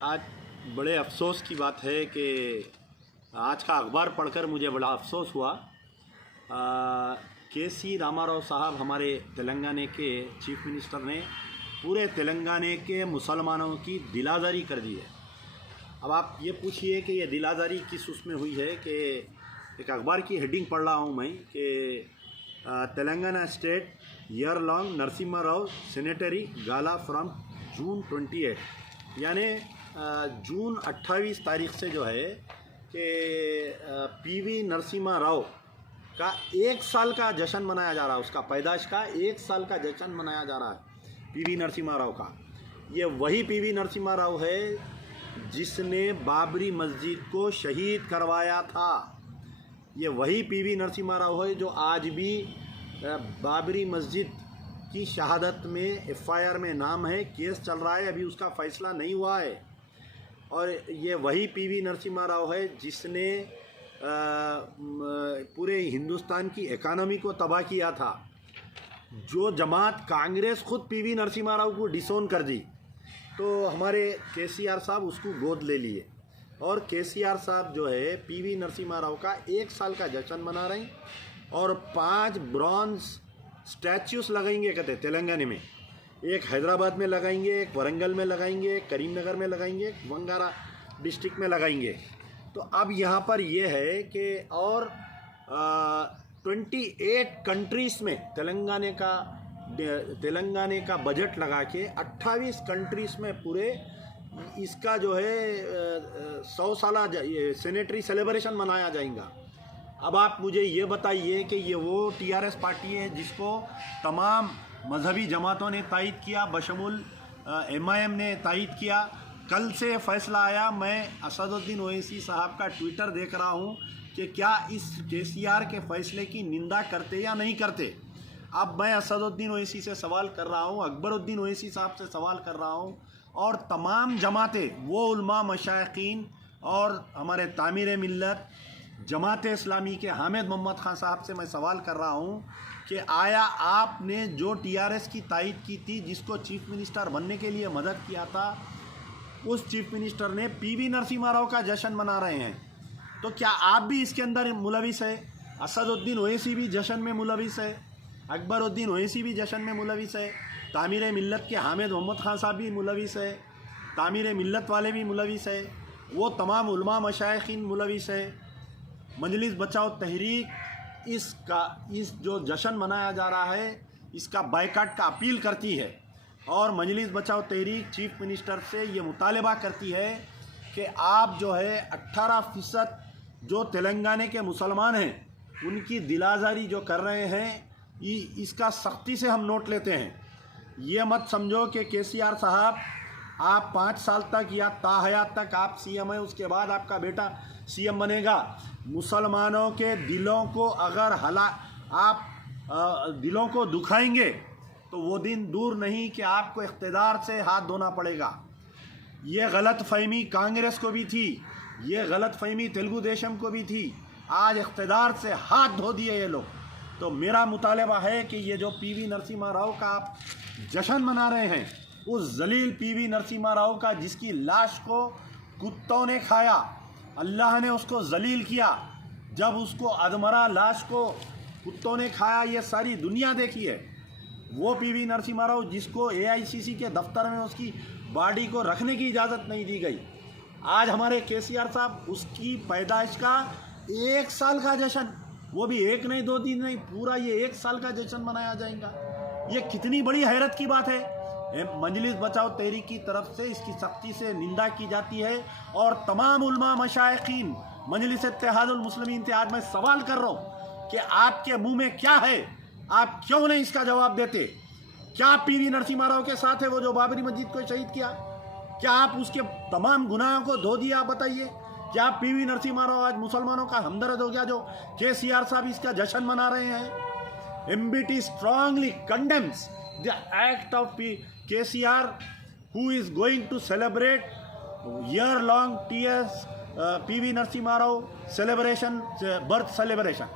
आज बड़े अफसोस की बात है कि आज का अखबार पढ़कर मुझे बड़ा अफसोस हुआ। के.सी. रामाराव साहब हमारे तेलंगाना के चीफ मिनिस्टर ने पूरे तेलंगाना के मुसलमानों की दिलाजारी कर दी है। अब आप ये पूछिए कि ये दिलाजारी किस उसमें हुई है कि एक अखबार की हेडिंग पढ़ रहा हूँ मैं कि Telangana state year long Narasimha Rao sanitary gala from June 28, यानी जून 28 तारीख से जो है कि पीवी नरसिम्हा राव का 1 साल का जश्न मनाया जा रहा है। उसका पैदाइश का 1 साल का जश्न मनाया जा रहा है पीवी नरसिम्हा राव का। ये वही पीवी नरसिम्हा राव है जिसने बाबरी मस्जिद को शहीद करवाया था। ये वही पीवी नरसिम्हा राव है जो आज भी बाबरी मस्जिद की शहादत में एफआईआर में नाम है, केस चल रहा है, अभी उसका फ़ैसला नहीं हुआ है। और ये वही पीवी नरसिम्हा राव है जिसने पूरे हिंदुस्तान की इकानमी को तबाह किया था। जो जमात कांग्रेस खुद पीवी नरसिम्हा राव को डिसोन कर दी, तो हमारे केसीआर साहब उसको गोद ले लिए और केसीआर साहब जो है पीवी नरसिम्हा राव का 1 साल का जश्न मना रहे हैं और 5 ब्रॉन्ज स्टैच्यूज लगाएंगे कहते हैं तेलंगाना में। एक हैदराबाद में लगाएंगे, एक वरंगल में लगाएंगे, एक करीमनगर में लगाएंगे, एक वंगारा डिस्ट्रिक्ट में लगाएंगे। तो अब यहाँ पर ये है कि और 28 कंट्रीज़ में तेलंगाना का बजट लगा के 28 कंट्रीज़ में पूरे इसका जो है 100 साला सेनेटरी सेलिब्रेशन मनाया जाएगा। अब आप मुझे ये बताइए कि ये वो टीआरएस पार्टी है जिसको तमाम मजहबी जमातों ने तायद किया, बशमुल एमआईएम ने तायद किया। कल से फ़ैसला आया, मैं असदुद्दीन ओवैसी साहब का ट्विटर देख रहा हूँ कि क्या इस केसीआर के फ़ैसले की निंदा करते या नहीं करते। अब मैं असदुद्दीन ओवैसी से सवाल कर रहा हूँ, अकबरुद्दीन ओवैसी साहब से सवाल कर रहा हूँ और तमाम जमातें, वो उलमा मशाइखीन और हमारे तामीर मिल्लत जमात इस्लामी के हामिद मोहम्मद खान साहब से मैं सवाल कर रहा हूँ कि आया आपने जो टीआरएस की तायद की थी, जिसको चीफ मिनिस्टर बनने के लिए मदद किया था, उस चीफ मिनिस्टर ने पीवी नरसिम्हा राव का जश्न मना रहे हैं, तो क्या आप भी इसके अंदर मुलविस है? असदुद्दीन ओवैसी भी जश्न में मुलविस है, अकबरुद्दीन ओवैसी भी जश्न में मुलविस है, तामीर मिल्लत के हामिद मोहम्मद खान साहब भी मुलविस है, तामीर मिल्लत वाले भी मुलविस है, वो तमाम उलमा मशाइखीन मुलविस है। मजलिस बचाओ तहरीक इस जो जश्न मनाया जा रहा है इसका बायकाट का अपील करती है और मजलिस बचाओ तहरीक चीफ मिनिस्टर से ये मुतालबा करती है कि आप जो है 18% जो तेलंगाना के मुसलमान हैं उनकी दिलाजारी जो कर रहे हैं इसका सख्ती से हम नोट लेते हैं। ये मत समझो कि केसीआर साहब आप 5 साल तक या ताहयात तक आप सीएम हैं, उसके बाद आपका बेटा सीएम बनेगा। मुसलमानों के दिलों को अगर आप दिलों को दुखाएंगे तो वो दिन दूर नहीं कि आपको इख्तिदार से हाथ धोना पड़ेगा। ये गलत फहमी कांग्रेस को भी थी, ये गलत फहमी तेलुगु देशम को भी थी, आज इख्तिदार से हाथ धो दिए ये लोग। तो मेरा मुतालबा है कि ये जो पीवी नरसिम्हा राव का आप जश्न मना रहे हैं, उस जलील पीवी नरसिम्हा राव का जिसकी लाश को कुत्तों ने खाया, अल्लाह ने उसको जलील किया, जब उसको अधमरा लाश को कुत्तों ने खाया, ये सारी दुनिया देखी है। वो पीवी नरसिम्हा राव जिसको एआईसीसी के दफ्तर में उसकी बॉडी को रखने की इजाज़त नहीं दी गई, आज हमारे केसीआर साहब उसकी पैदाइश का 1 साल का जश्न, वो भी 1 नहीं 2 दिन नहीं, पूरा ये 1 साल का जश्न मनाया जाएगा। ये कितनी बड़ी हैरत की बात है। मजलिस बचाओ तहरीक की तरफ से इसकी सख्ती से निंदा की जाती है और तमाम उलमा मशाइखीन मजलिस इत्तेहादुल मुस्लिमीन से आज मैं सवाल कर रहा हूँ कि आपके मुंह में क्या है, आप क्यों नहीं इसका जवाब देते? क्या पीवी नरसिम्हा राव के साथ है वो जो बाबरी मस्जिद को शहीद किया? क्या आप उसके तमाम गुनाहों को धो दिया? आप बताइए, क्या पीवी नरसिम्हा राव आज मुसलमानों का हमदर्द हो गया जो केसीआर साहब इसका जश्न मना रहे हैं? MBT strongly condemns the act of KCR who is going to celebrate year-long TS PV Narasimha Rao celebration, birth celebration.